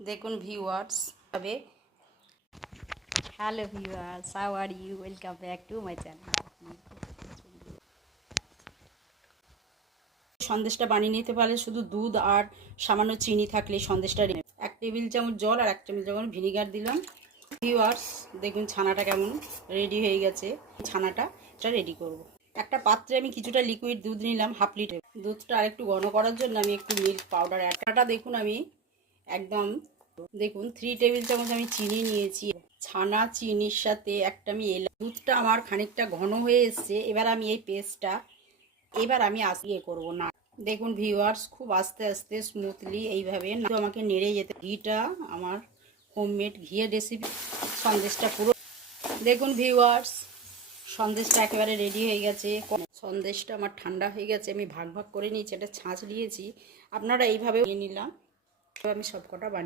দেখুন ভিউয়ার্স তবে hello viewers, how are you? Welcome back to my channel. সন্দেশটা বানিয়ে নিতে পারলে শুধু দুধ আর সামান্য চিনি থাকলেই সন্দেশটা রেডি। 1 টেবিল চামচ জল আর 1 টেবিল চামচ ভিনিগার দিলাম। ভিউয়ার্স দেখুন ছানাটা কেমন রেডি হয়ে গেছে। ছানাটা রেডি করব। একটা পাত্রে আমি কিছুটা লিকুইড দুধ নিলাম, হাফ লিটার। দুধটা আরেকটু ঘন করার জন্য আমি একটু মিল্ক পাউডার অ্যাডটা দেখুন আমি একদম দেখুন 3 টেবিল চামচ আমি চিনি নিয়েছি। ছানা চিনির সাথে একটা আমি দুধটা আমার খানিকটা ঘন হয়ে এসছে। এবার আমি এই পেস্টটা আমি ইয়ে করবো না। দেখুন ভিউয়ার্স খুব আস্তে আস্তে স্মুথলি এইভাবে আমাকে নেড়ে যেতে। ঘিটা আমার হোমমেড ঘিয়ের রেসিপি। সন্দেশটা পুরো দেখুন ভিউয়ার্স সন্দেশটা একেবারে রেডি হয়ে গেছে। সন্দেশটা আমার ঠান্ডা হয়ে গেছে, আমি ভাগ ভাগ করে নিয়েছি, এটা ছাঁচ নিয়েছি। আপনারা এইভাবে নিয়ে নিলাম। আমি সবকটা বানিয়ে